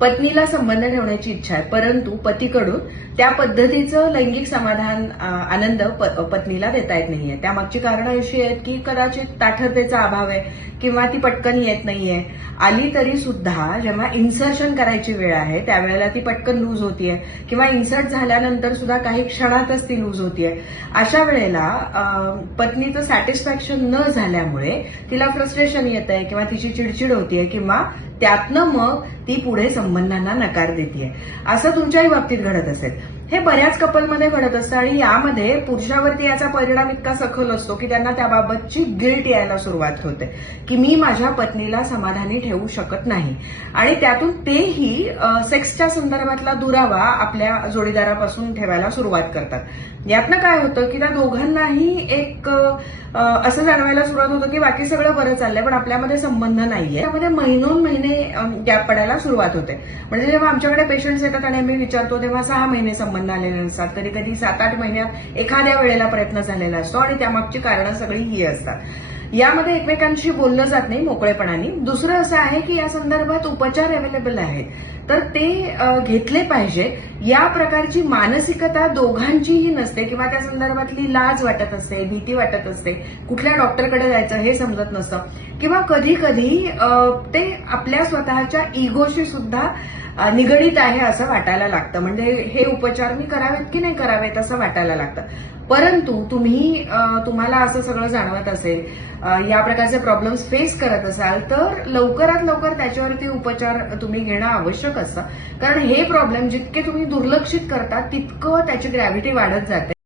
पत्नीला संबंध ठेवण्याची इच्छा आहे परंतु पतीकडून त्या पद्धतीचं लैंगिक समाधान आनंद प- पत्नीला देता येत नाहीये. त्यामागची कारणं अशी आहेत की कदाचित ताठरतेचा अभाव आहे किंवा ती पटकन येत नाहीये. आली तरी सुद्धा जेव्हा इन्सर्शन करायची वेळ आहे त्यावेळेला ती पटकन लूज होतीये. किंवा इन्सर्ट झाल्यानंतर सुद्धा काही क्षणातच ती लूज होतीये. अशा वेळेला पत्नीचं सॅटिस्फॅक्शन न झाल्यामुळे तिला फ्रस्ट्रेशन येत आहे किंवा तिची चिडचिड होतीये किंवा त्यातनं मग ती पुढे संबंधांना नकार देते असं तुमच्याही बाबतीत घडत असेल. हे बऱ्याच कपलमध्ये घडत असतं आणि यामध्ये पुरुषावरती याचा परिणाम इतका सखल असतो की त्यांना त्याबाबतची गिल्ट यायला सुरुवात होते की मी माझ्या पत्नीला समाधानी ठेवू शकत नाही. आणि त्यातून तेही सेक्सच्या संदर्भातला दुरावा आपल्या जोडीदारापासून ठेवायला सुरुवात करतात. यातनं काय होतं की त्या दोघांनाही एक असं जाणवायला सुरुवात होतं की बाकी सगळं बरं चाललंय पण आपल्यामध्ये संबंध नाहीये. त्यामध्ये महिनोन महिने गॅप पडायला सुरुवात होते. म्हणजे जेव्हा आमच्याकडे पेशंट्स येतात आणि आम्ही विचारतो तेव्हा सहा महिने संबंध आलेले नसतात. कधी कधी सात आठ महिन्यात एखाद्या वेळेला प्रयत्न झालेला असतो आणि त्यामागची कारणं सगळी ही असतात. यामध्ये एकमेकांशी बोललं जात नाही मोकळेपणाने. दुसरं असं आहे की या संदर्भात उपचार अवेलेबल आहेत. तर ते घेतले पाहिजे. या प्रकारची मानसिकता दोघांचीही नसते किंवा त्या संदर्भातली लाज वाटत असते भीती वाटत असते कुठल्या डॉक्टरकडे जायचं हे समजत नसतं. किंवा कधी कधी ते आपल्या स्वतःच्या इगोशी सुद्धा निगडीत आहे असं वाटायला लागतं. म्हणजे हे उपचार मी करावेत की नाही करावेत असं वाटायला लागतं. परंतु तुम्ही तुम्हाला असं सगळं जाणवत असेल या प्रकारचे प्रॉब्लेम्स फेस करत असाल तर लवकरात लवकर त्याच्यावरती उपचार तुम्ही घेणं आवश्यक असतं. कारण हे प्रॉब्लेम जितके तुम्ही दुर्लक्षित करता तितकं त्याची ग्रॅव्हिटी वाढत जाते.